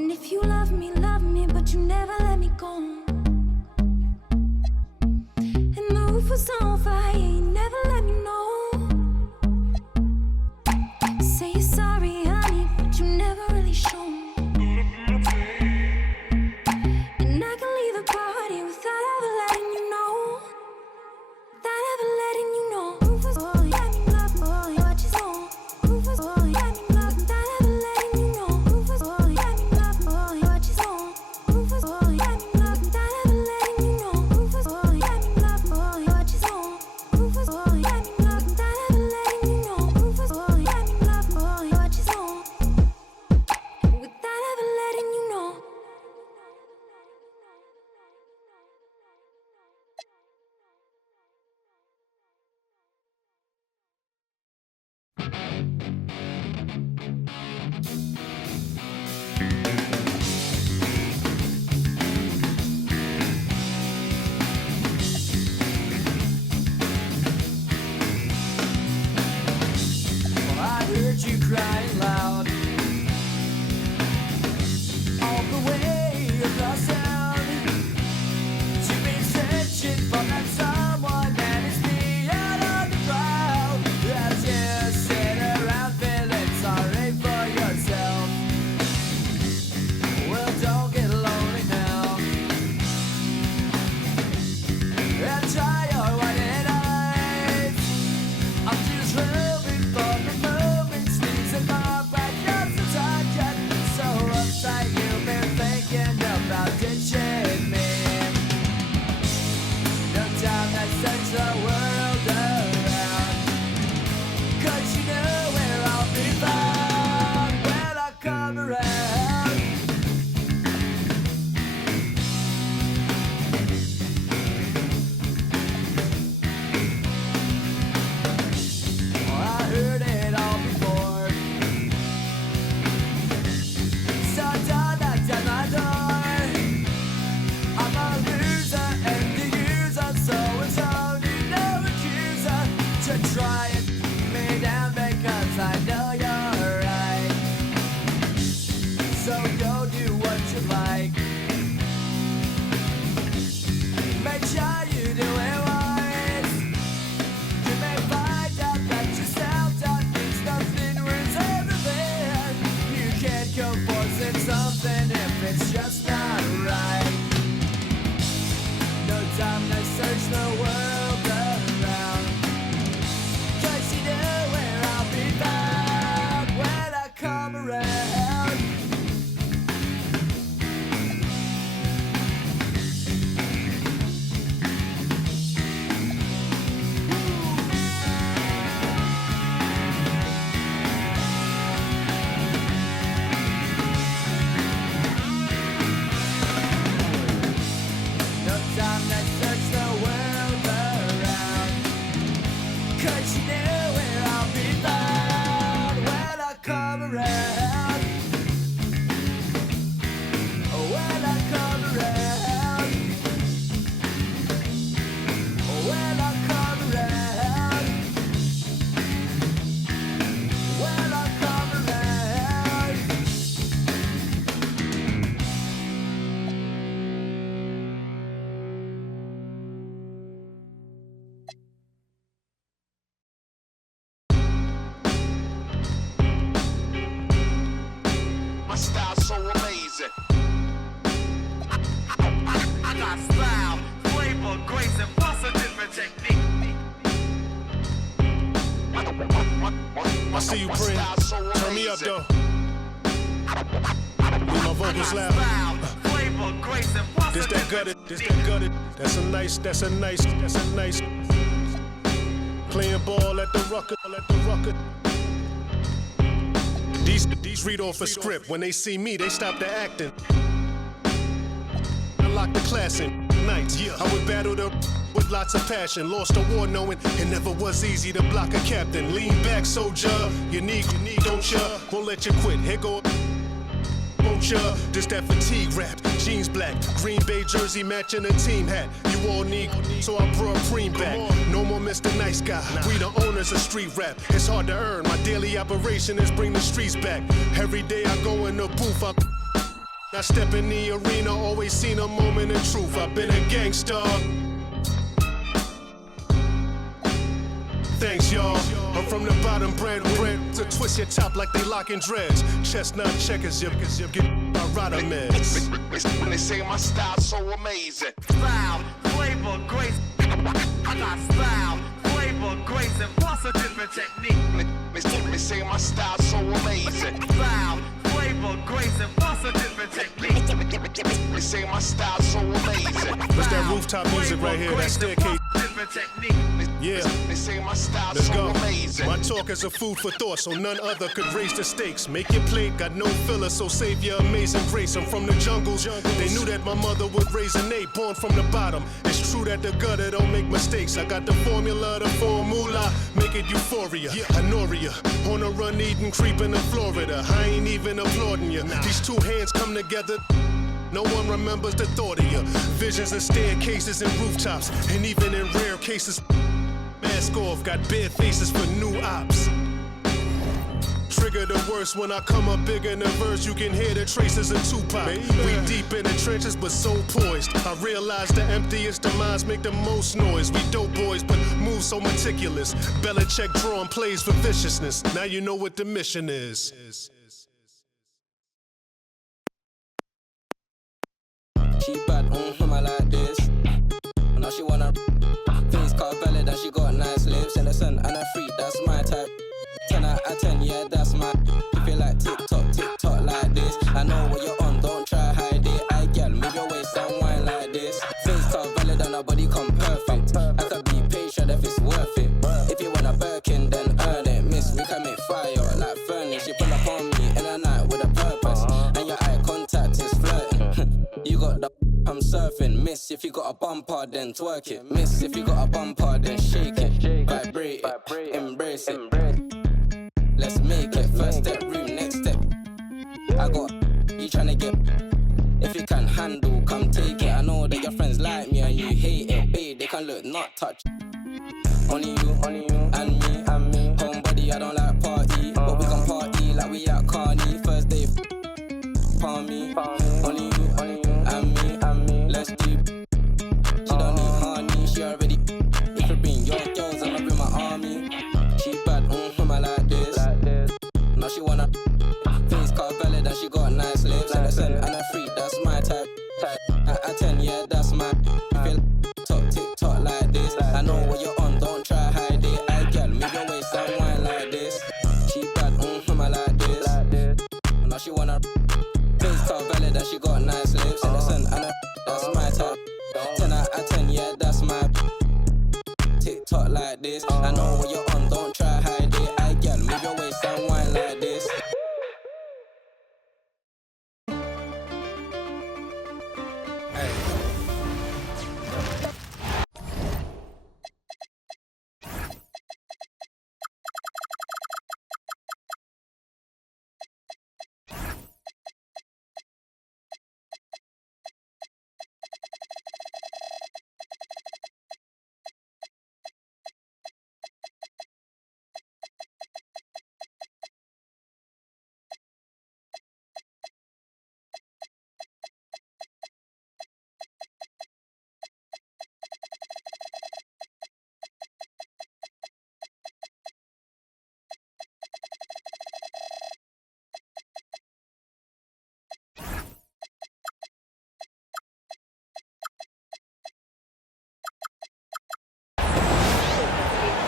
And if you love me, but you never let me go. And the roof was on fire, you never let me know. Say you're sorry, honey, but you never really show. And I can leave the party without ever letting you know. Without ever letting you know. Roof was on, you let me love, boy, what you saw. Roof was on, you let me love, without ever letting you know. Roof was on, you let me love, boy, what you saw. Roof was on, you let me love, without ever letting you know. Roof was on, you let me love, boy, what you saw. Roof was on, you let me love, without ever letting you know. Roof was on, you let me love, boy, what you saw. Without ever letting you know. I heard you crying loud all the way across town. You've been searching for that someone that is beyond all the crowd. As you sit around feeling sorry for yourself. Well, don't get lonely now. And try your white eyes. I'm just hoping for the moment, sneezing my back just to touch it. So uptight, you've been thinking about ditching me. No time to search the world around, 'cause you know where I'll be found when I come around. I heard it all before. So don't knock down my door. I'm a loser and the user, so it's only no accuser to try and me down because I know you're right. So go do what you like. Make sure you do it wise. You may find out that yourself that means nothing worth everything. You can't go forcing something if it's just not right. No time to search the world around, 'cause you know where I'll be found when I come around. No time to search the world around, 'cause you know where I'll be found when I come around. When I come around. When I come around. When I come around. My style's so amazing. I got style, flavor, grace, and plus a different technique. I see you, Prince. Turn me up, though. With my vocals loud. Style, flavor, grace, and plus This a that different gutted, this that gutted. That's a nice. Playing ball at the rucker. These read off a script. When they see me, they stop the acting. Unlock the class in nights. I would battle the with lots of passion. Lost a war knowing it never was easy to block a captain. Lean back, soldier. You need, don't ya? Won't let you quit. Here go. Won't ya? This that fatigue rap. Jeans black, Green Bay jersey matching a team hat. You all need, so I brought Preem back. No more Mr. Nice Guy. We the owners of street rap. It's hard to earn. My daily operation is bring the streets back. Every day I go in the booth, I step in the arena, always seen a moment of truth. I've been a gangster. Thanks, y'all. I'm from the bottom, bread to twist your top like they locking dreads. Chestnut checkers, you get a rider meds. When they say my style's so amazing. Style, flavor, grace. I got style, flavor, grace, and plus a different technique. They say my style's so amazing. Style, flavor, grace, and plus a different technique. They say my style's so amazing. What's that rooftop music right here? That staircase. Yeah. They say my style's Let's so go. amazing. My talk is a food for thought, so none other could raise the stakes. Make your plate, got no filler, so save your amazing grace. I'm from the jungles. They knew that my mother would raise an eight, born from the bottom. It's true that the gutter don't make mistakes. I got the formula, make it euphoria. Honoria, on a run, eating, creeping in Florida. I ain't even applauding you. These two hands come together. No one remembers the thought of you. Visions and staircases and rooftops, and even in rare cases, mask off, got bare faces for new ops. Trigger the worst when I come up big in the verse. You can hear the traces of Tupac. We deep in the trenches, but so poised. I realize the emptiest of minds make the most noise. We dope boys, but move so meticulous. Belichick drawing plays for viciousness. Now you know what the mission is. She bad, I like this. Now she wanna face car valid and she got nice lips. Innocent and a freak, that's my type. 10 out of 10, yeah, that's my. If you like TikTok like this, I know what you're on, don't try hide it. I girl, move your waist and wine like this. Face car valid and her body come perfect. I could be patient if it's worth it. If you want a Birkin, then earn it. Miss, we can make fire like furnace. She pull up on me in the night with a purpose, and your eye contact is flirting. You got the I'm surfing. Miss, if you got a bumper, then twerk it. Miss, if you got a bumper, then shake it. Vibrate it, embrace it. Let's make it. First step, room, next step. I got you tryna get. If you can handle, come take it. I know that your friends like me and you hate it. Babe, they can look, not touch. Only you, and me. Homebody, I don't like party, but we can party like we at Carney. First day, palm me. Only you, and me. Let's do. She don't need honey, she already. If you bring your girls, I'ma bring my army. She bad, I like this. Now she wanna face car valid and she got nice lips. Innocent and a freak, that's my type. At 10, yeah, that's my. If you TikTok like this, I know what you're on, don't try hide it. I girl, move your waist and wine like this. She bad, I like this. Now she wanna face car valid and she got nice lips. Innocent and a that's my type. 10 out of 10, yeah, that's my. TikTok like this, I know what you're on, don't try hide it. I girl, move your waist and wine like this.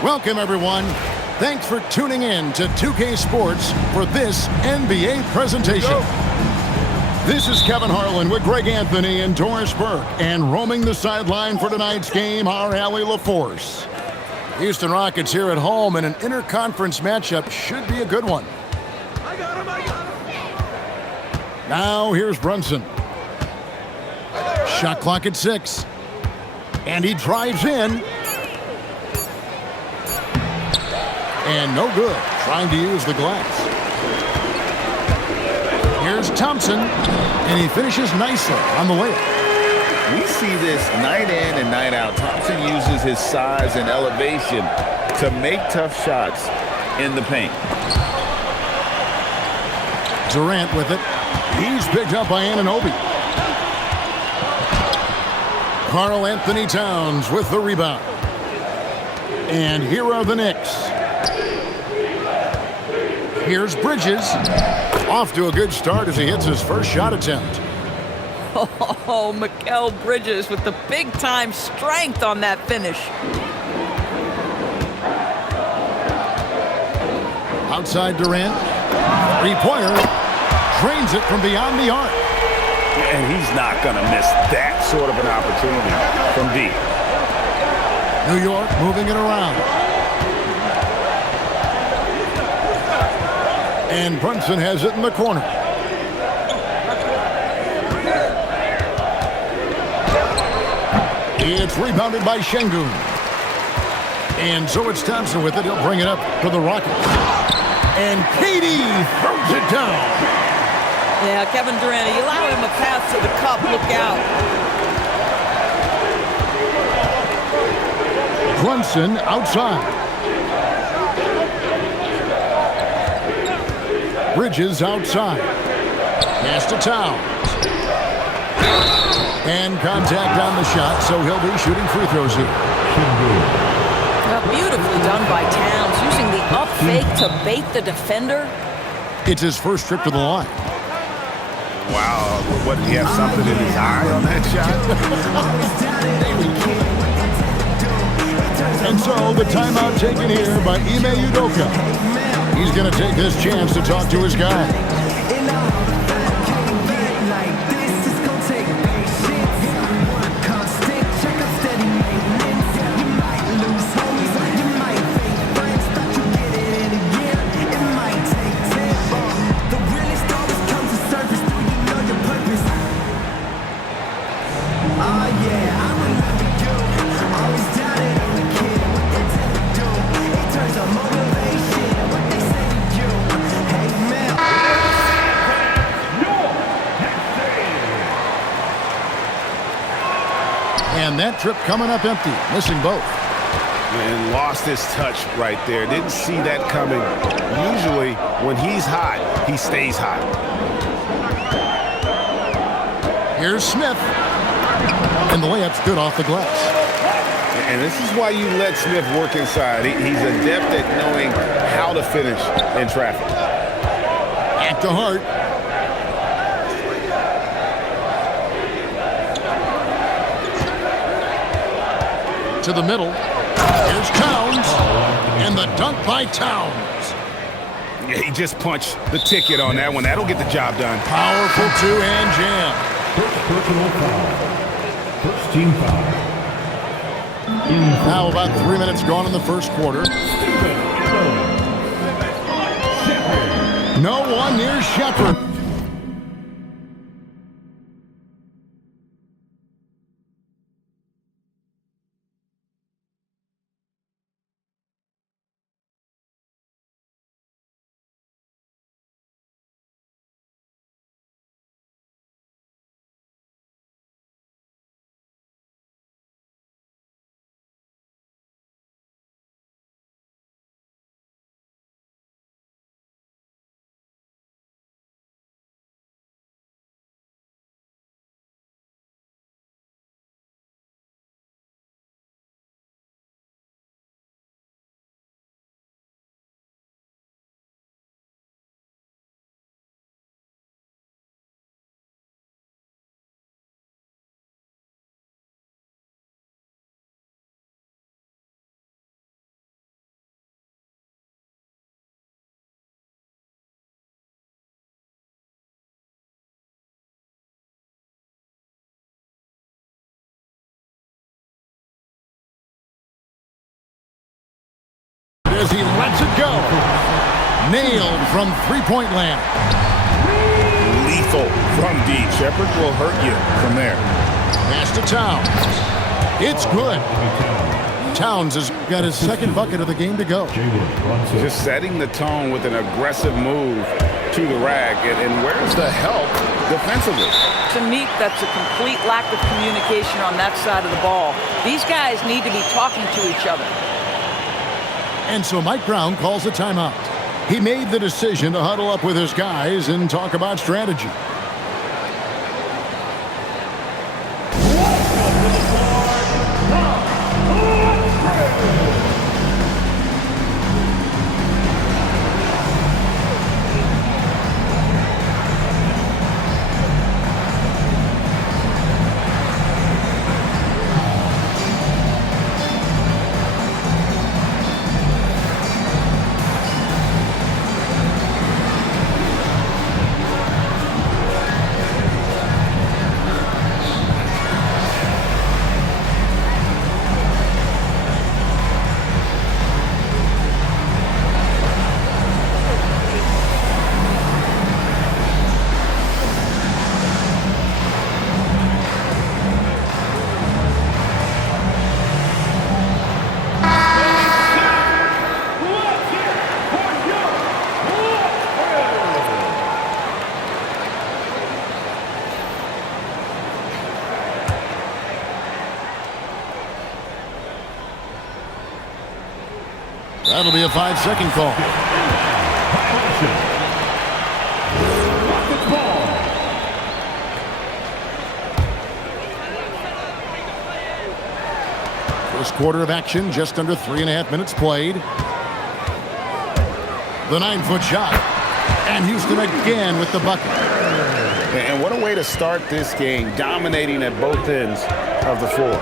Welcome, everyone. Thanks for tuning in to 2K Sports for this NBA presentation. This is Kevin Harlan with Greg Anthony and Doris Burke, and roaming the sideline for tonight's game, our Allie LaForce. Houston Rockets here at home, and an interconference matchup should be a good one. I got him. Now, here's Brunson. Shot clock at 6. And he drives in. And no good, trying to use the glass. Here's Thompson, and he finishes nicely on the layup. We see this night in and night out. Thompson uses his size and elevation to make tough shots in the paint. Durant with it. He's picked up by Anunoby. Karl Anthony Towns with the rebound. And here are the Knicks. Here's Bridges. Off to a good start as he hits his first shot attempt. Oh, Mikal Bridges with the big-time strength on that finish. Outside Durant. Three-pointer. Drains it from beyond the arc. And he's not going to miss that sort of an opportunity from deep. New York moving it around. And Brunson has it in the corner. It's rebounded by Şengün. And so it's Thompson with it. He'll bring it up for the Rockets. And KD throws it down. Yeah, Kevin Durant, you allow him a path to the cup. Look out. Brunson outside. Bridges outside. Pass to Towns. And contact on the shot, so he'll be shooting free throws here. Well, beautifully done by Towns, using the up fake to bait the defender. It's his first trip to the line. Wow, what, did he have something in his eye on that shot? And so the timeout taken here by Ime Udoka. He's going to take this chance to talk to his guy. And that trip coming up empty, missing both. And lost his touch right there. Didn't see that coming. Usually, when he's hot, he stays hot. Here's Smith. And the layup's good off the glass. And this is why you let Smith work inside. He's adept at knowing how to finish in traffic. Back to Hart. To the middle. Here's Towns. And the dunk by Towns. Yeah, he just punched the ticket on that one. That'll get the job done. Powerful two-hand jam. First personal foul. First team foul. Now about 3 minutes gone in the first quarter. No one near Shepherd. As he lets it go. Nailed from three-point land. Lethal from deep. Shepherd will hurt you from there. Pass to Towns. It's good. Towns has got his second bucket of the game to go. Just setting the tone with an aggressive move to the rack. And where's the help defensively? To me, that's a complete lack of communication on that side of the ball. These guys need to be talking to each other. And so Mike Brown calls a timeout. He made the decision to huddle up with his guys and talk about strategy. That'll be a 5-second call. Rockets ball. First quarter of action, just under 3.5 minutes played. The 9-foot shot. And Houston again with the bucket. And what a way to start this game, dominating at both ends of the floor.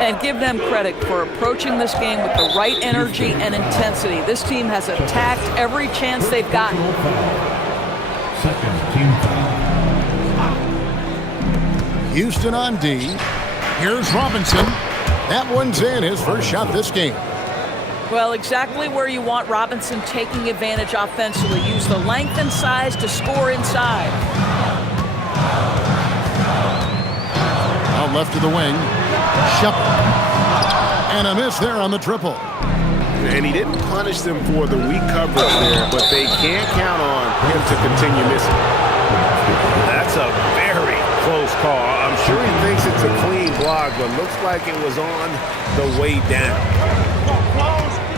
And give them credit for approaching this game with the right energy and intensity. This team has attacked every chance they've gotten. Second team foul. Houston on D. Here's Robinson. That one's in, his first shot this game. Well, exactly where you want Robinson taking advantage offensively. Use the length and size to score inside. Out left of the wing. Shepard. And a miss there on the triple. And he didn't punish them for the weak coverage there, but they can't count on him to continue missing. That's a very close call. I'm sure he thinks it's a clean block, but looks like it was on the way down.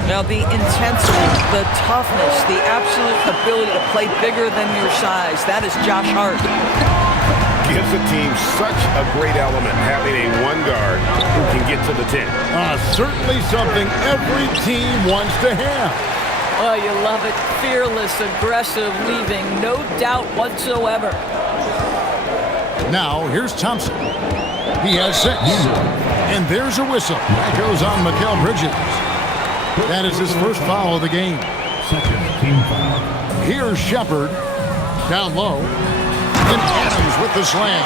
Now, the intensity, the toughness, the absolute ability to play bigger than your size, that is Josh Hart. Gives the team such a great element having a one guard who can get to the 10. Certainly something every team wants to have. Oh, you love it. Fearless, aggressive, leaving no doubt whatsoever. Now, here's Thompson. He has 6. And there's a whistle. That goes on Mikal Bridges. That is his first foul of the game. Second team foul. Here's Shepard. Down low. And Adams with the slam.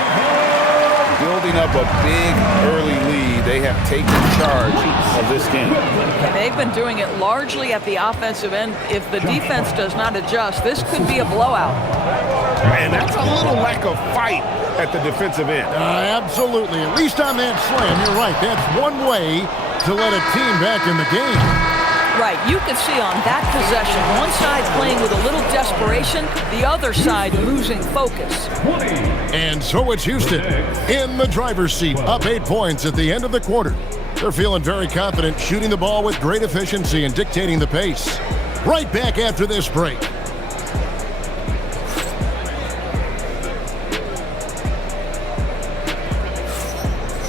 Building up a big early lead, they have taken charge of this game. And they've been doing it largely at the offensive end. If the defense does not adjust, this could be a blowout. And that's a little lack of fight at the defensive end. Absolutely. At least on that slam, you're right. That's one way to let a team back in the game. Right, you can see on that possession, one side playing with a little desperation, the other side losing focus. And so it's Houston in the driver's seat, up 8 points at the end of the quarter. They're feeling very confident, shooting the ball with great efficiency and dictating the pace. Right back after this break.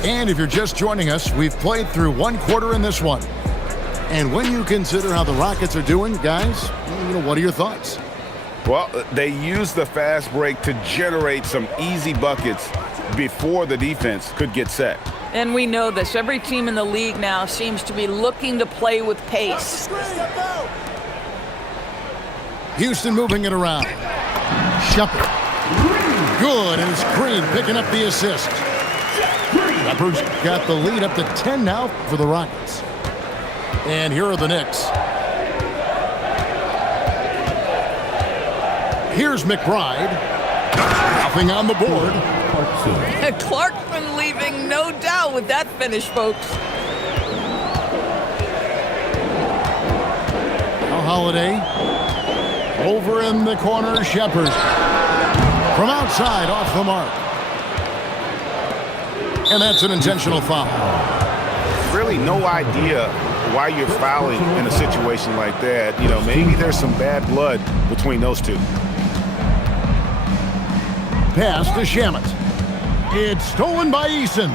And if you're just joining us, we've played through one quarter in this one. And when you consider how the Rockets are doing, guys, what are your thoughts? Well, they used the fast break to generate some easy buckets before the defense could get set. And we know this. Every team in the league now seems to be looking to play with pace. Houston moving it around. Shepard. Good, and it's Green picking up the assist. Shepard's got the lead up to 10 now for the Rockets. And here are the Knicks. Here's McBride. Nothing on the board. Clarkson leaving no doubt with that finish, folks. Now Holiday. Over in the corner, Shepard. From outside, off the mark. And that's an intentional foul. Really no idea why you're fouling in a situation like that. Maybe there's some bad blood between those two. Pass to Shamet. It's stolen by Eason.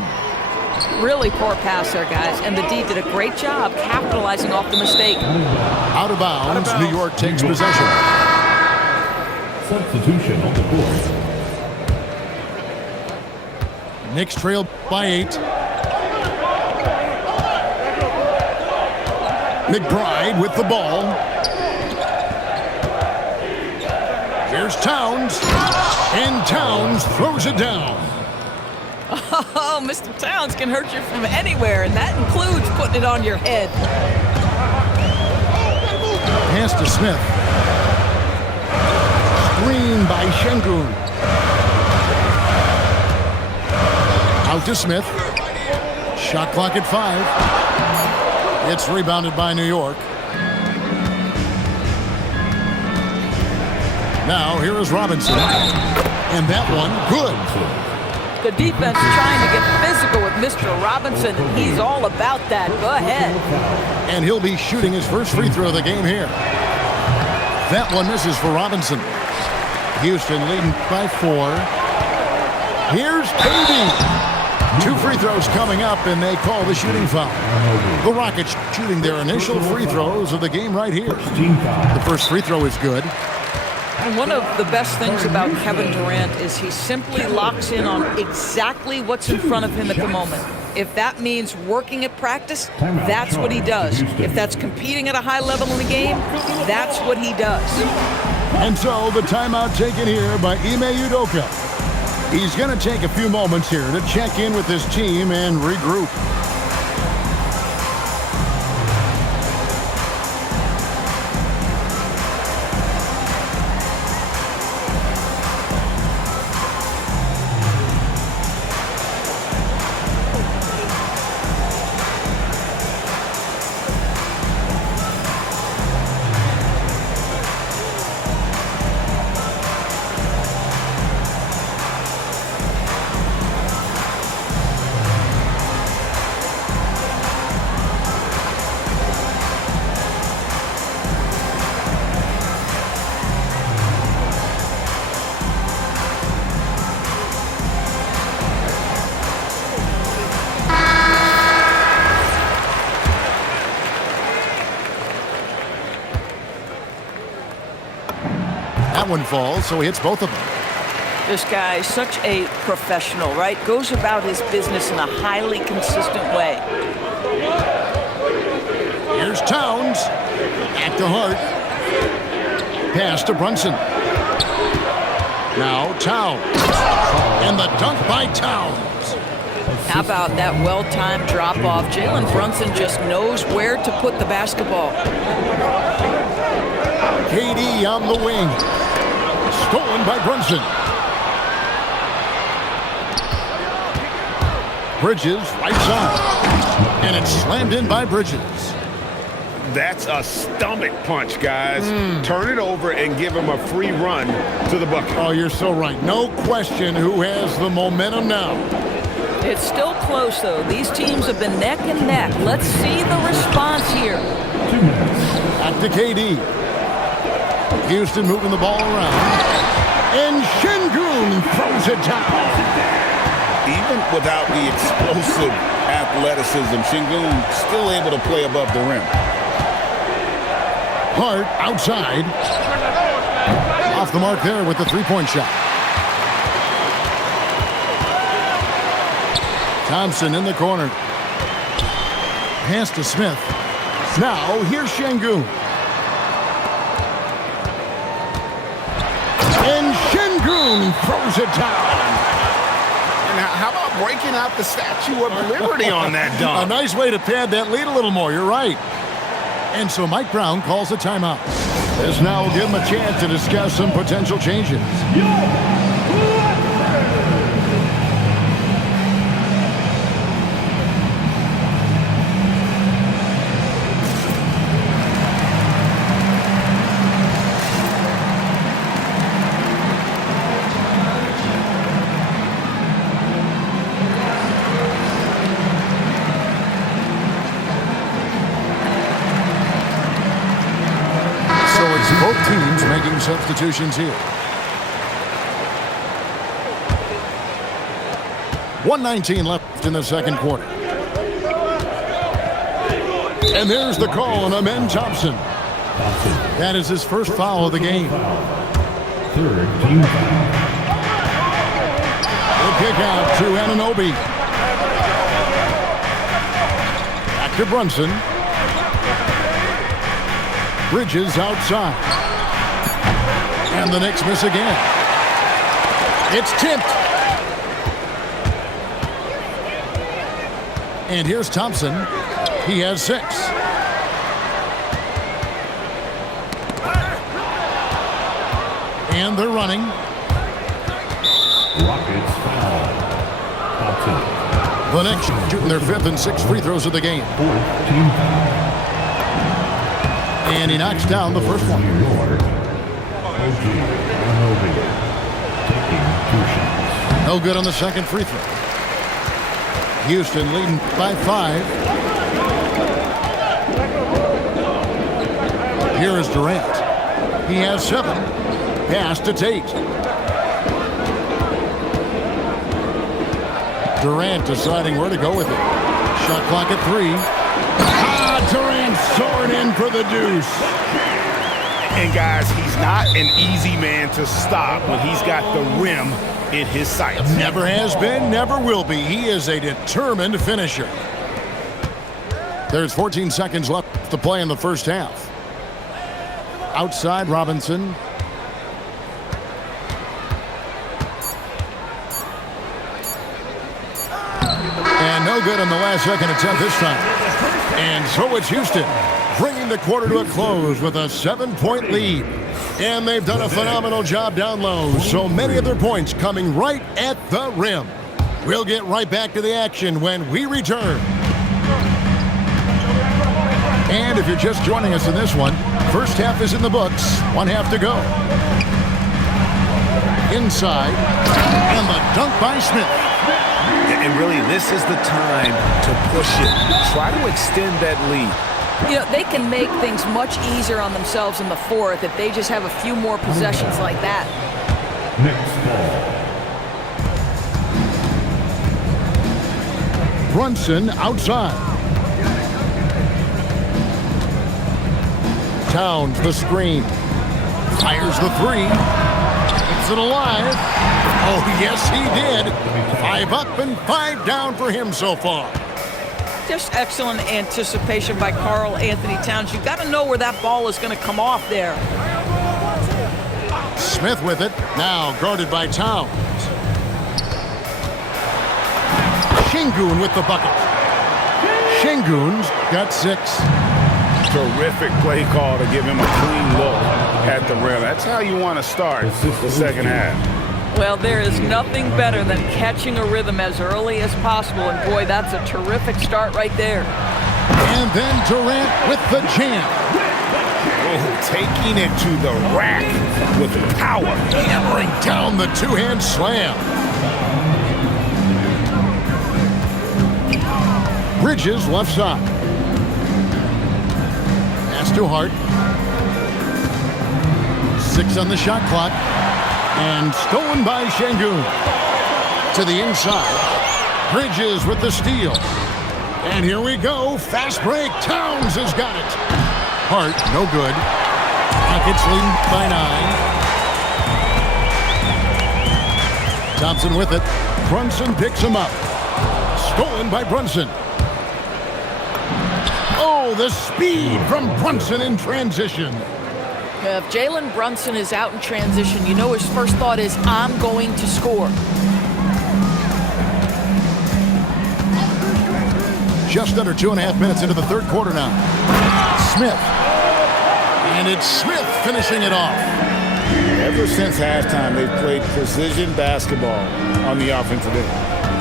Really poor pass there, guys. And the D did a great job capitalizing off the mistake. Out of bounds. New York takes possession. Substitution on the court. Knicks trail by 8. McBride with the ball. Here's Towns. And Towns throws it down. Oh, Mr. Towns can hurt you from anywhere, and that includes putting it on your head. Pass to Smith. Screen by Şengün. Out to Smith. Shot clock at 5. It's rebounded by New York. Now here is Robinson. And that one, good. The defense trying to get physical with Mr. Robinson, and he's all about that. Go ahead. And he'll be shooting his first free throw of the game here. That one misses for Robinson. Houston leading by 4. Here's KD. 2 free throws coming up, and they call the shooting foul. The Rockets shooting their initial free throws of the game right here. The first free throw is good. And one of the best things about Kevin Durant is he simply locks in on exactly what's in front of him at the moment. If that means working at practice, that's what he does. If that's competing at a high level in the game, that's what he does. And so the timeout taken here by Ime Udoka. He's going to take a few moments here to check in with his team and regroup. That one falls, so he hits both of them. This guy is such a professional, right? Goes about his business in a highly consistent way. Here's Towns. Back to Hart. Pass to Brunson. Now Towns. And the dunk by Towns. How about that well-timed drop-off? Jalen Brunson just knows where to put the basketball. KD on the wing. Stolen by Brunson. Bridges, right side. And it's slammed in by Bridges. That's a stomach punch, guys. Turn it over and give him a free run to the bucket. Oh, you're so right. No question who has the momentum now. It's still close, though. These teams have been neck and neck. Let's see the response here. Back to KD. Houston moving the ball around. And Şengün throws it down. Even without the explosive athleticism, Şengün still able to play above the rim. Hart outside. Off the mark there with the three-point shot. Thompson in the corner. Pass to Smith. Now here's Şengün. And Şengün throws it down. Now, how about breaking out the Statue of Liberty on that dunk? A nice way to pad that lead a little more. You're right. And so Mike Brown calls a timeout. This now will give him a chance to discuss some potential changes. Both teams making substitutions here. 1:19 left in the second quarter. And there's the call on Amen Thompson. That is his first foul of the game. Third team foul. The kick out to Anunoby. Back to Brunson. Bridges outside. And the Knicks miss again. It's tipped. And here's Thompson. He has 6. And they're running. Rockets foul. Thompson. The Knicks shooting their 5th and 6th free throws of the game. Fourth team foul. And he knocks down the first one. New York. OG Anunoby taking 2 shots. No good on the second free throw. Houston leading by 5. Here is Durant. He has 7. Pass to Tate. Durant deciding where to go with it. Shot clock at 3. Durant soaring in for the deuce. And guys, he's not an easy man to stop when he's got the rim in his sights. Never has been, never will be. He is a determined finisher. There's 14 seconds left to play in the first half. Outside Robinson. And no good on the last second attempt this time. And so it's Houston bringing the quarter to a close with a 7-point lead. And they've done a phenomenal job down low. So many of their points coming right at the rim. We'll get right back to the action when we return. And if you're just joining us in this one, first half is in the books. 1 half to go. Inside. And the dunk by Smith. And really, this is the time to push it. Try to extend that lead. You know, they can make things much easier on themselves in the fourth if they just have a few more possessions like that. Next ball. Brunson outside. Towns the screen. Fires the 3. Keeps it alive. Oh, yes, he did. 5 up and 5 down for him so far. Just excellent anticipation by Karl Anthony Towns. You've got to know where that ball is going to come off there. Smith with it. Now guarded by Towns. Şengün with the bucket. Şengün's got 6. Terrific play call to give him a clean look at the rim. That's how you want to start the second half. Well, there is nothing better than catching a rhythm as early as possible, and boy, that's a terrific start right there. And then Durant with the jam. Oh, taking it to the rack with power. Hammering down the two-hand slam. Bridges left side. Pass to Hart. 6 on the shot clock. And stolen by Şengün. To the inside. Bridges with the steal. And here we go. Fast break. Towns has got it. Hart, no good. Rockets leading by 9. Thompson with it. Brunson picks him up. Stolen by Brunson. Oh, the speed from Brunson in transition. If Jalen Brunson is out in transition, you know his first thought is, I'm going to score. Just under 2.5 minutes into the third quarter now. Smith. And it's Smith finishing it off. Ever since halftime, they've played precision basketball on the offensive end.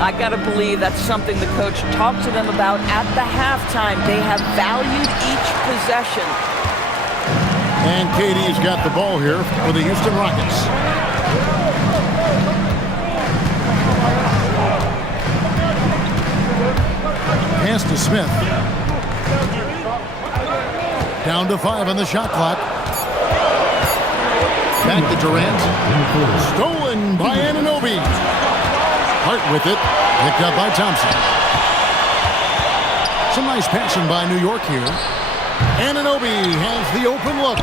I got to believe that's something the coach talked to them about at the halftime. They have valued each possession. And KD's got the ball here for the Houston Rockets. Pass to Smith. Down to 5 on the shot clock. Back to Durant. Stolen by Anunoby. Hart with it. Picked up by Thompson. Some nice passing by New York here. Anunoby has the open look.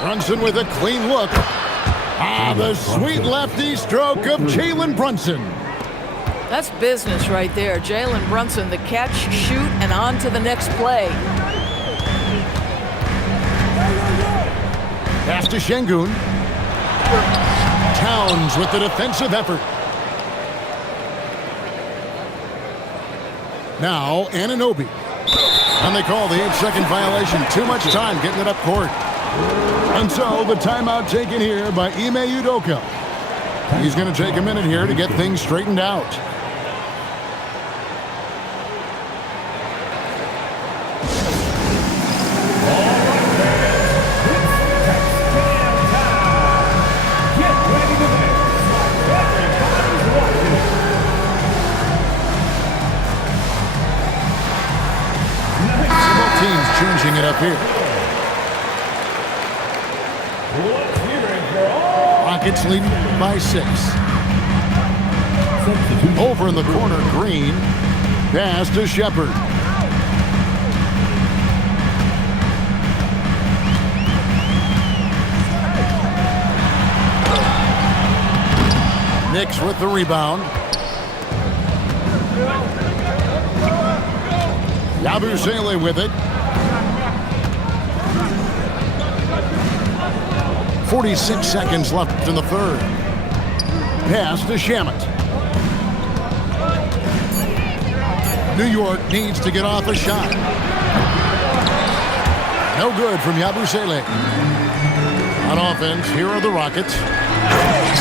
Brunson with a clean look. Ah, the sweet lefty stroke of Jalen Brunson. That's business right there. Jalen Brunson, the catch, shoot, and on to the next play. Pass to Şengün. Towns with the defensive effort. Now, Anunoby. And they call the 8-second violation. Too much time getting it up court. And so the timeout taken here by Ime Udoka. He's going to take a minute here to get things straightened out. interfere. Rockets leading by 6. Over in the corner, Green. Pass to Shepard. Knicks with the rebound. Yabusele with it. 46 seconds left in the third. Pass to Shamet. New York needs to get off a shot. No good from Yabusele. On offense, here are the Rockets.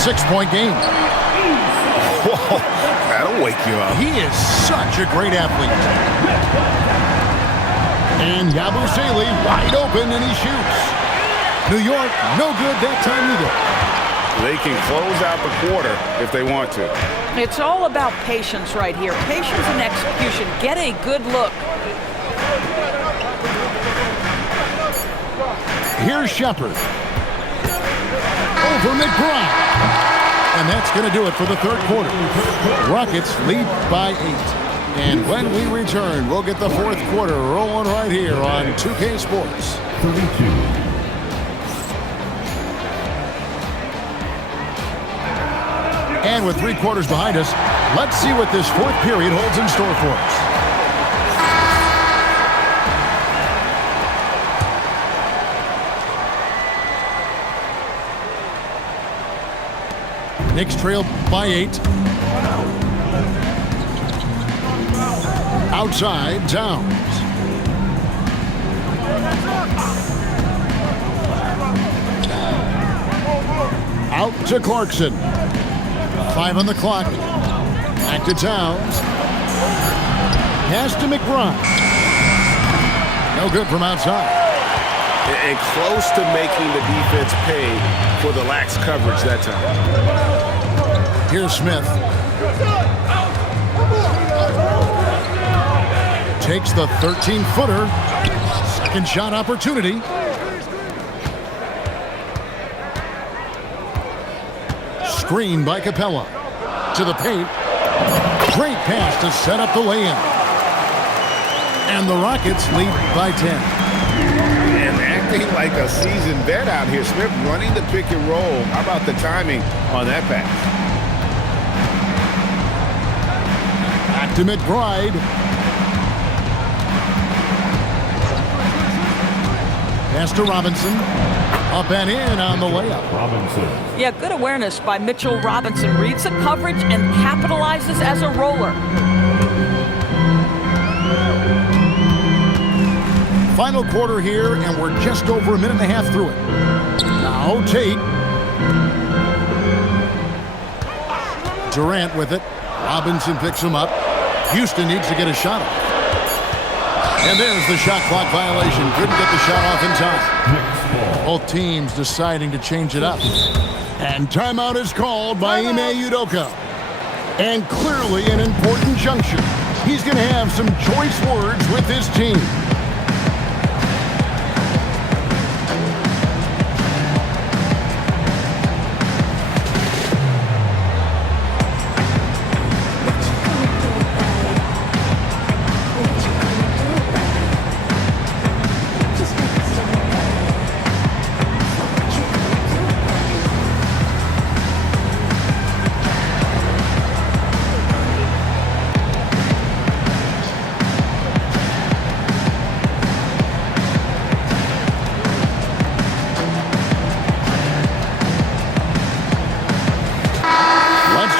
6-point game. Whoa, that'll wake you up. He is such a great athlete. And Yabusele wide open, and he shoots. New York, no good that time either. They can close out the quarter if they want to. It's all about patience right here. Patience and execution. Get a good look. Here's Shepard. Over McBride. And that's going to do it for the third quarter. Rockets lead by 8. And when we return, we'll get the fourth quarter rolling right here on 2K Sports. 32. And with 3 quarters behind us, let's see what this fourth period holds in store for us. Knicks trail by 8. Outside, Towns. Out to Clarkson. 5 on the clock. Back to Towns. Pass to McBride. No good from outside. And close to making the defense pay for the lax coverage that time. Here's Smith. Takes the 13-footer. Second shot opportunity. Screen by Capella. To the paint. Great pass to set up the lay-in. And the Rockets lead by 10. And acting like a seasoned vet out here. Smith running the pick and roll. How about the timing on that pass? Back to McBride. Pass to Robinson. Up and in on the layup. Robinson. Yeah, good awareness by Mitchell Robinson. Reads the coverage and capitalizes as a roller. Final quarter here, and we're just over a minute and a half through it. Now Tate. Durant with it. Robinson picks him up. Houston needs to get a shot off. And there's the shot clock violation. Couldn't get the shot off in time. Both teams deciding to change it up. And timeout is called by Ime Udoka. And clearly an important juncture. He's going to have some choice words with his team.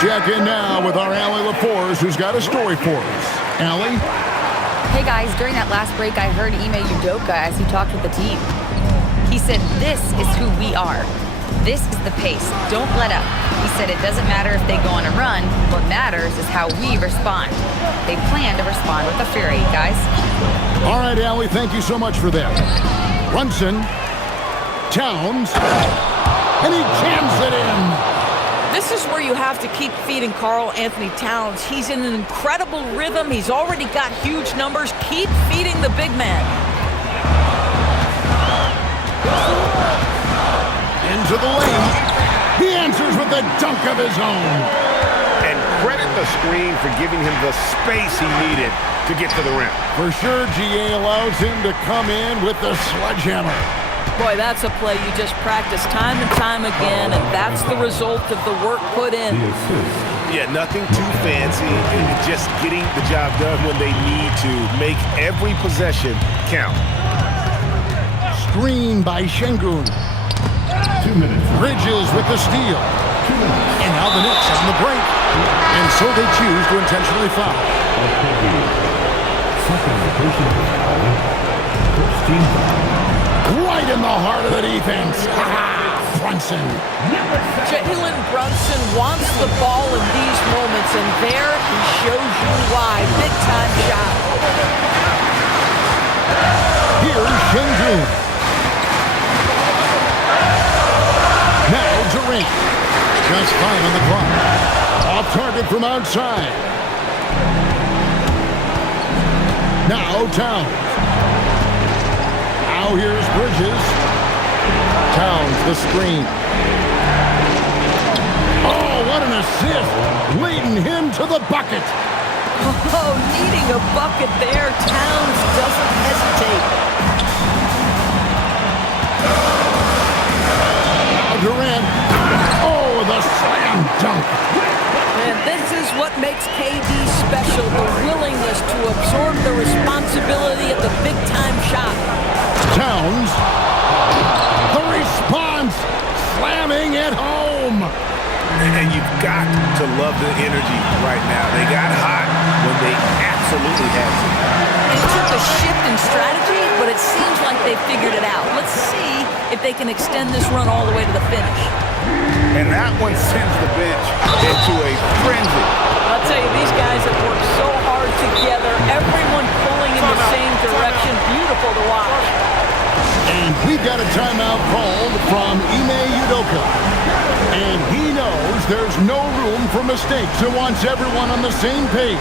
Check in now with our Allie LaForce, who's got a story for us. Allie? Hey guys, during that last break, I heard Ime Udoka as he talked with the team. He said, "This is who we are. This is the pace. Don't let up." He said it doesn't matter if they go on a run. What matters is how we respond. They plan to respond with a fury, guys. All right, Allie, thank you so much for that. Brunson, Towns, and he jams it in. This is where you have to keep feeding Karl Anthony Towns. He's in an incredible rhythm. He's already got huge numbers. Keep feeding the big man. into the lane. He answers with a dunk of his own. And credit the screen for giving him the space he needed to get to the rim. For sure, GA allows him to come in with the sledgehammer. Boy, that's a play you just practice time and time again, and that's the result of the work put in. The assist. Yeah, nothing too fancy. Just getting the job done when they need to. Make every possession count. Screen by Şengün. 2 minutes. Bridges with the steal. 2 minutes. And now the Knicks on the break. And so they choose to intentionally foul. Second personal foul. First team foul. Right in the heart of the defense. Brunson. Jalen Brunson wants the ball in these moments, and there he shows you why. Big-time shot. Here's Şengün. Now Durant. Just 5 on the clock. Off target from outside. Now Towns. Now here's Bridges. Towns the screen. Oh, what an assist. Leading him to the bucket. Oh, needing a bucket there. Towns doesn't hesitate. Now Durant. Oh, the slam dunk. And this is what makes KD special, the willingness to absorb the responsibility of the big-time shot. Towns. The response. Slamming it home. And you've got to love the energy right now. They got hot when they absolutely had to. It took a shift in strategy, but it seems like they figured it out. Let's see if they can extend this run all the way to the finish. And that one sends the bench into a frenzy. I'll tell you, these guys have worked so hard together, everyone pulling in the same direction. Beautiful to watch. And we've got a timeout called from Ime Udoka. And he knows there's no room for mistakes and wants everyone on the same page.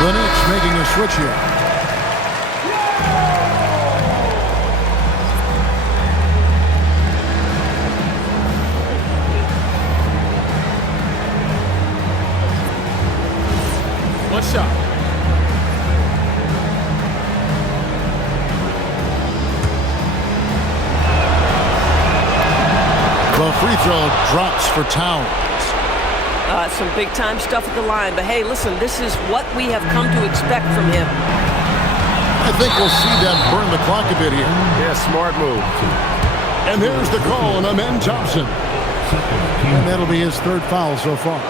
The Knicks making a switch here. What's up? The free throw drops for Towns. Some big-time stuff at the line. But, hey, listen, this is what we have come to expect from him. I think we'll see them burn the clock a bit here. Yeah, smart move. And there's the call on Amen Thompson. And that'll be his third foul so far.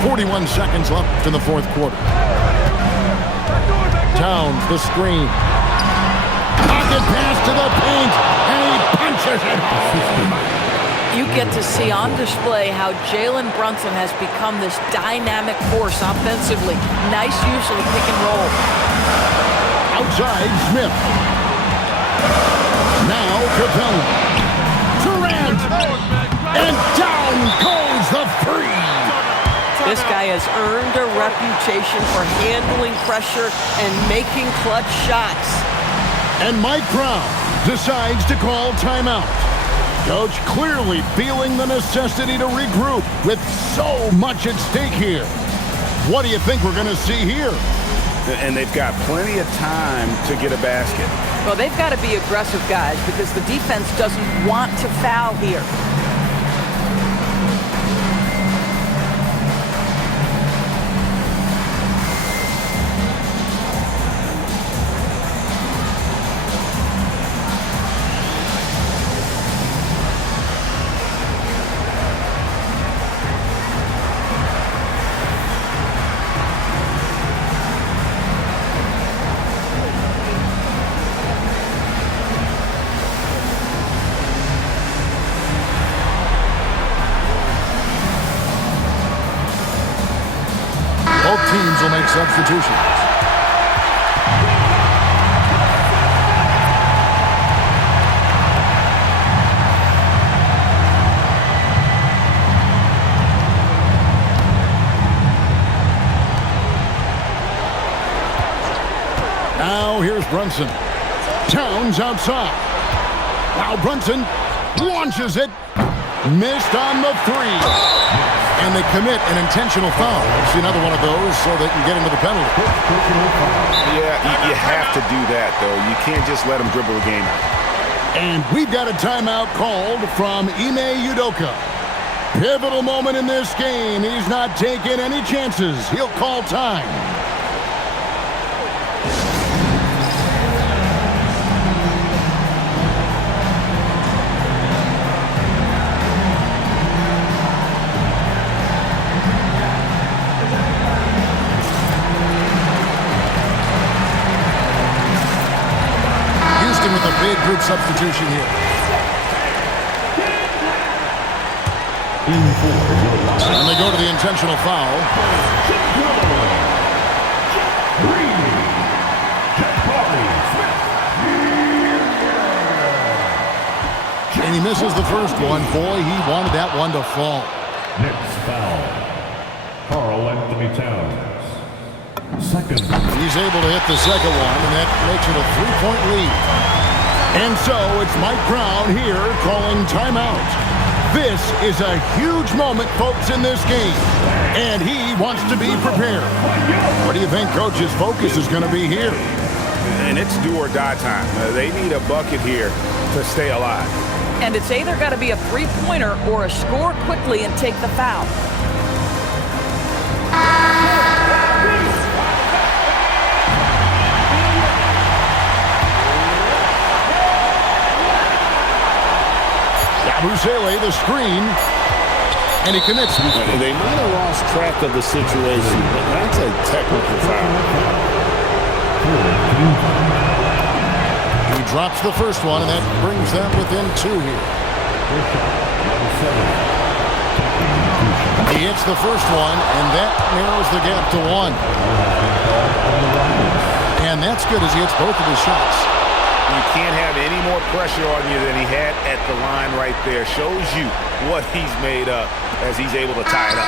.41 seconds left in the fourth quarter. Towns, the screen. Pocket pass to the paint, and he punches it home. You get to see on display how Jalen Brunson has become this dynamic force offensively. Nice use of the pick and roll. Outside, Smith. Now Capella. Durant. And down goes the three. This guy has earned a reputation for handling pressure and making clutch shots. And Mike Brown decides to call timeout. Coach clearly feeling the necessity to regroup with so much at stake here. What do you think we're going to see here? and they've got plenty of time to get a basket. Well, they've got to be aggressive, guys, because the defense doesn't want to foul here. Both teams will make substitutions. Now here's Brunson. Towns outside. Now Brunson launches it. Missed on the three. And they commit an intentional foul. See another one of those so they can get into the penalty. Yeah, you have to do that, though. You can't just let them dribble the game. And we've got a timeout called from Ime Udoka. Pivotal moment in this game. He's not taking any chances. He'll call time. With a big group substitution here. And they go to the intentional foul. And he misses the first one. Boy, he wanted that one to fall. Next foul, Karl Anthony Towns. Second. He's able to hit the second one, and that makes it a 3-point lead. And so it's Mike Brown here calling timeout. This is a huge moment, folks, in this game. And he wants to be prepared. What do you think Coach's focus is going to be here? And it's do or die time. They need a bucket here to stay alive. And it's either got to be a three-pointer or a score quickly and take the foul. Busele, the screen, and he commits. They might have lost track of the situation, but that's a technical foul. He drops the first one, and that brings them within two here. He hits the first one, and that narrows the gap to one. And that's good as he hits both of his shots. You can't have any more pressure on you than he had at the line right there. Shows you what he's made up as he's able to tie it up.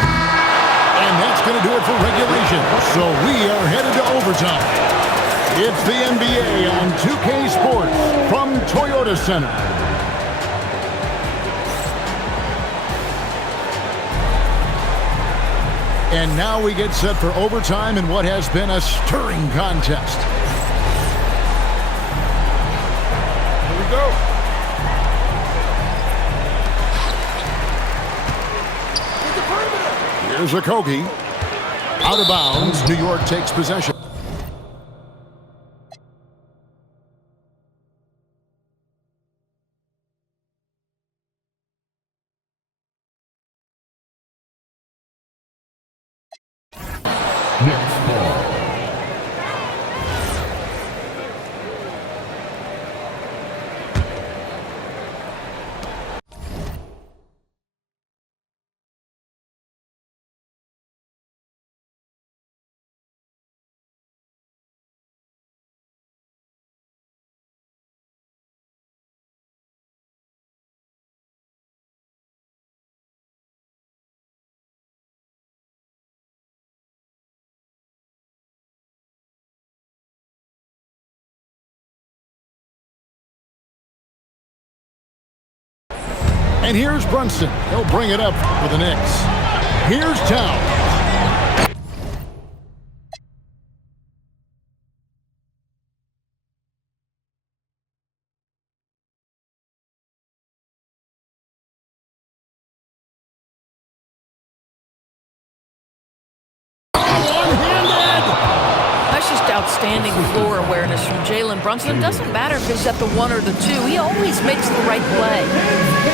And that's going to do it for regulation. So we are headed to overtime. It's the NBA on 2K Sports from Toyota Center. And now we get set for overtime in what has been a stirring contest. Go. Here's Okogie. Out of bounds. New York takes possession. Next ball. And here's Brunson. He'll bring it up for the Knicks. Here's Towns. outstanding floor awareness from Jalen Brunson. It doesn't matter if he's at the 1 or the 2. He always makes the right play.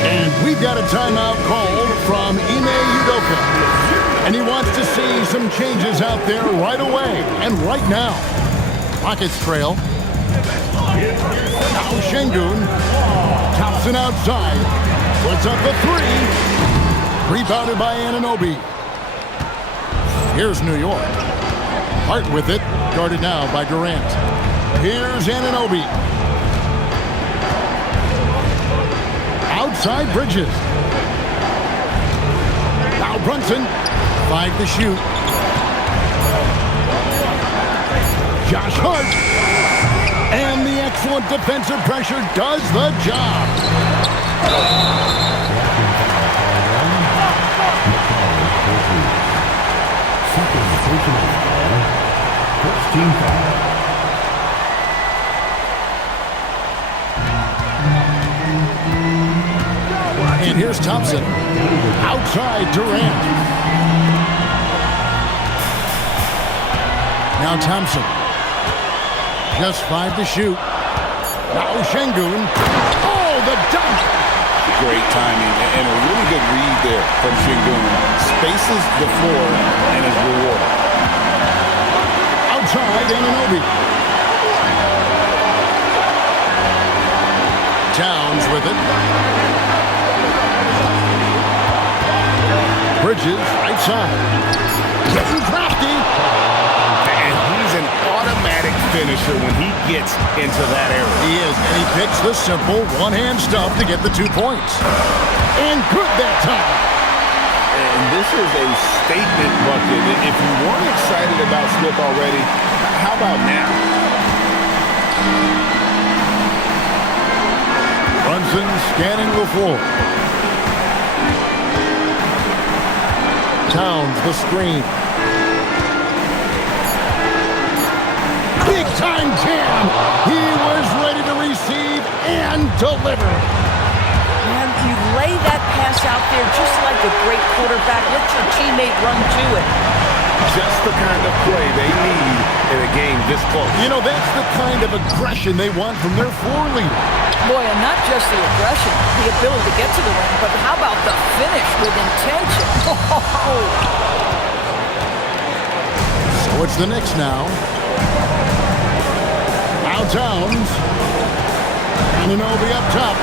And we've got a timeout called from Ime Udoka. And he wants to see some changes out there right away and right now. Rockets trail. Now Şengün. Thompson outside. Puts up the 3. Rebounded by Anunoby. Here's New York. Hart with it. Guarded now by Durant. Here's Anunoby. Outside Bridges. Now Brunson. 5 to shoot. Josh Hart. And the excellent defensive pressure does the job. Second personal foul. First team foul. And here's Thompson. Outside Durant. Now Thompson. Just 5 to shoot. Now Şengün. Oh, the dunk! Great timing and a really good read there from Şengün. Spaces the floor and is rewarded. Outside Anunoby. Towns with it. Bridges right side. Getting crafty. And he's an automatic finisher when he gets into that area. He is, and he picks the simple one-hand stuff to get the 2 points. And good that time. And this is a statement bucket. If you weren't excited about Smith already, how about now? Brunson scanning the floor. Towns the screen. Big time jam. He was ready to receive and deliver. And you lay that pass out there just like a great quarterback. Let your teammate run to it. Just the kind of play they need in a game this close. You know, that's the kind of aggression they want from their floor leader. Boy, and not just the aggression, the ability to get to the rim, but how about the finish with intention? So it's the Knicks now. Now Towns. Anunoby up top.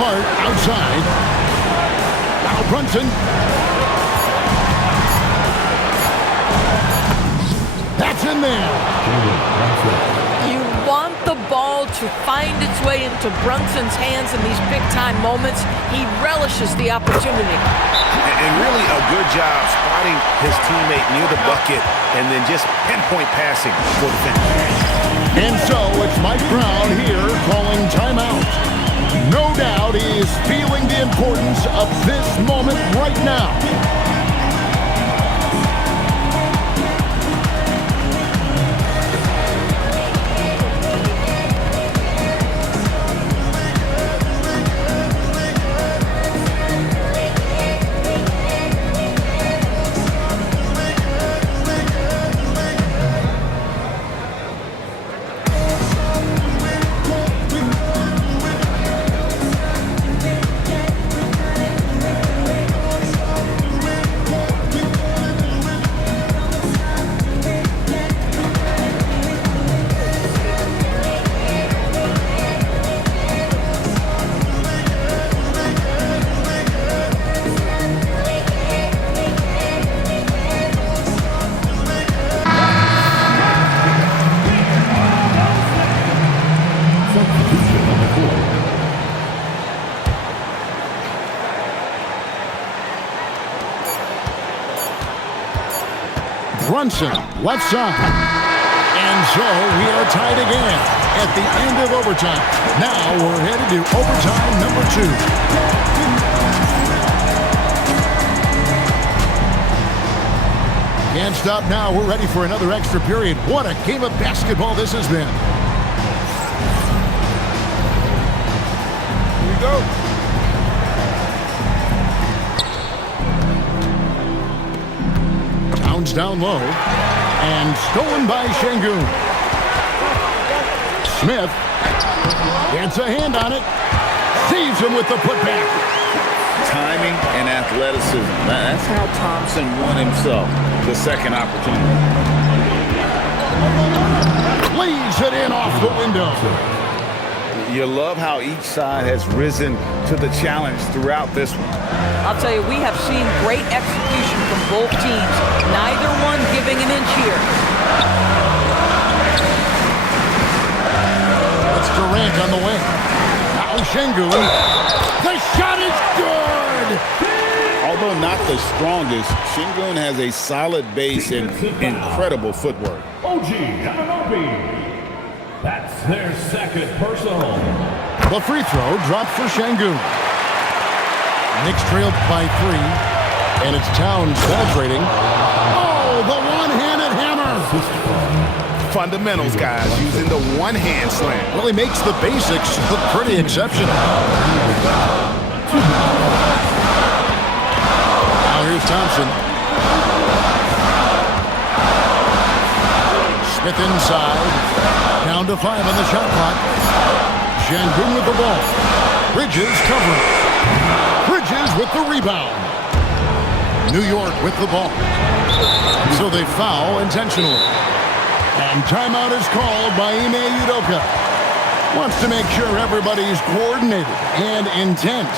Hart outside. Now Brunson. That's in there. You want the ball to find its way into Brunson's hands in these big-time moments. He relishes the opportunity. And really a good job spotting his teammate near the bucket and then just pinpoint passing for the finish. And so it's Mike Brown here calling timeout. No doubt he is feeling the importance of this moment right now. Brunson, left side. And so we are tied again at the end of overtime. Now we're headed to overtime number 2. Can't stop now. We're ready for another extra period. What a game of basketball this has been. Here we go. Towns down low and stolen by Şengün. Smith gets a hand on it. Saves him with the putback. Timing and athleticism. That's how Thompson won himself the second opportunity. Leaves it in off the window. You love how each side has risen to the challenge throughout this one. I'll tell you, we have seen great execution from both teams. Neither one giving an inch here. It's Durant on the way. Now Şengün. The shot is good! Although not the strongest, Şengün has a solid base and incredible footwork. OG Anunoby. That's their second personal. The free throw dropped for Şengün. Knicks trailed by 3, and it's Towns penetrating. Oh, the one-handed hammer! Fundamentals, guys, using the one-hand slam. Well, he makes the basics look pretty exceptional. Now here's Thompson. Smith inside. Down to 5 on the shot clock. Şengün with the ball. Bridges covering. Bridges with the rebound. New York with the ball. So they foul intentionally. And timeout is called by Ime Udoka. Wants to make sure everybody's coordinated and intent.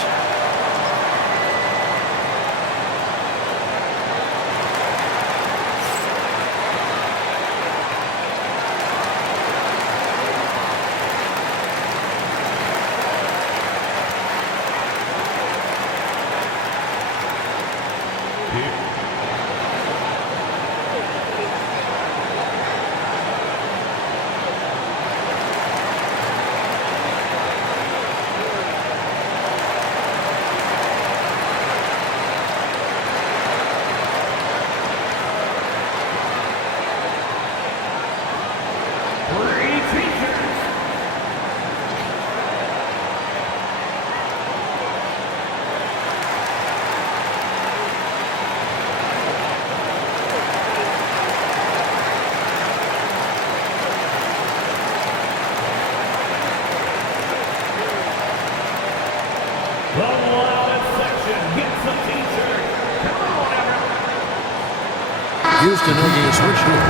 Houston making a switch here.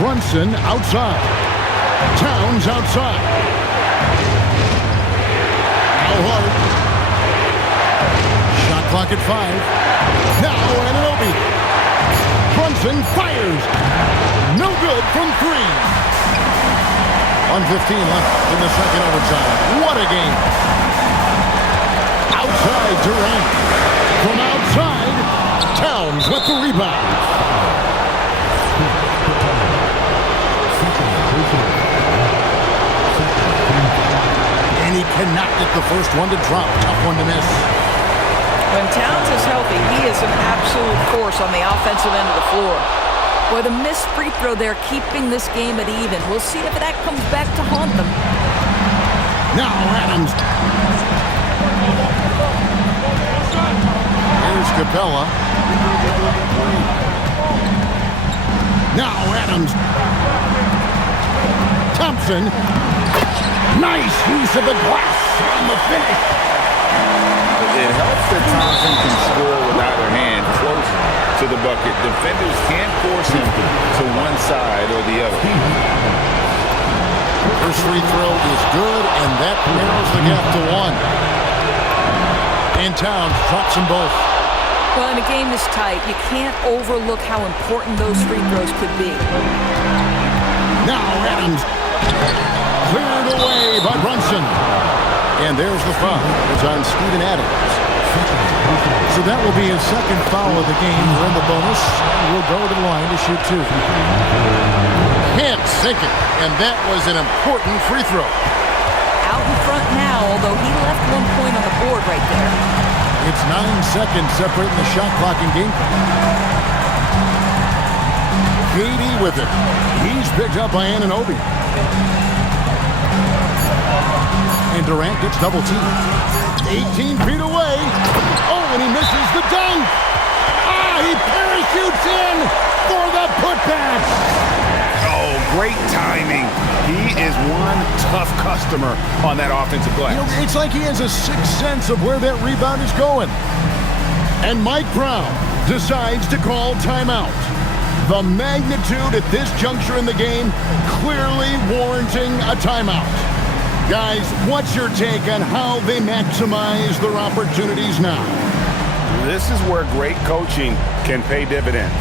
Brunson outside. Towns outside. Al Hart. Shot clock at 5. Now Anunoby. Brunson fires. No good from 3. 1:15 left in the second overtime. What a game. Outside Durant. From outside, Towns with the rebound. And he cannot get the first one to drop. Tough one to miss. When Towns is healthy, he is an absolute force on the offensive end of the floor. Boy, the missed free throw there, keeping this game at even. We'll see if that comes back to haunt them. Now Adams. Here's Capella. Now Adams. Thompson. Nice use of the glass on the finish. It helps that Thompson can score with either hand close to the bucket. Defenders can't force him to one side or the other. First free throw is good, and that narrows the gap to 1. And Towns drops them both. Well, in a game this tight, you can't overlook how important those free throws could be. Now Adams. Cleared away by Brunson. And there's the foul. It's on Steven Adams. So that will be his second foul of the game. We're in the bonus. We'll go to the line to shoot 2. Can't sink it. And that was an important free throw. Out in front now, although he left 1 point on the board right there. It's 9 seconds separating the shot clock and game clock. Katie with it. He's picked up by Anunoby. And Durant gets double teamed. 18 feet away. Oh, and he misses the dunk. He parachutes in for the putback. Oh, great timing. He is one tough customer on that offensive glass. You know, it's like he has a sixth sense of where that rebound is going. And Mike Brown decides to call timeout. The magnitude at this juncture in the game clearly warranting a timeout. Guys, what's your take on how they maximize their opportunities now? This is where great coaching can pay dividends.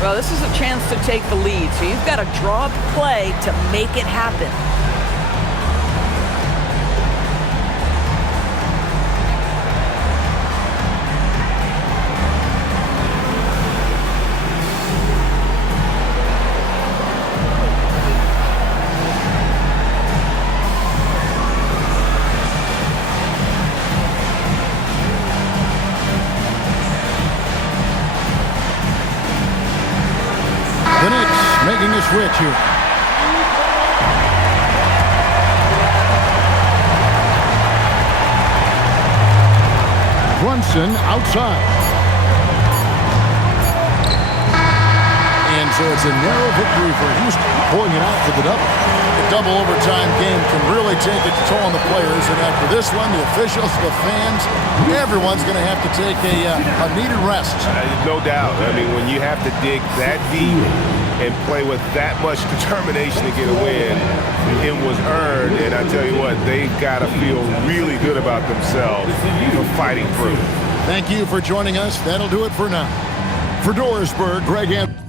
Well, this is a chance to take the lead, so you've got to draw up a play to make it happen. The Knicks making a switch here. Brunson outside. And so it's a narrow victory for Houston, pulling it out for the double. The double overtime game can really take its toll on the players, and after this one, the officials, the fans, everyone's going to have to take a needed rest. No doubt. I mean, when you have to dig that deep and play with that much determination to get a win, it was earned, and I tell you what, they've got to feel really good about themselves for fighting through. Thank you for joining us. That'll do it for now. For Dorisburg, Greg Anthony.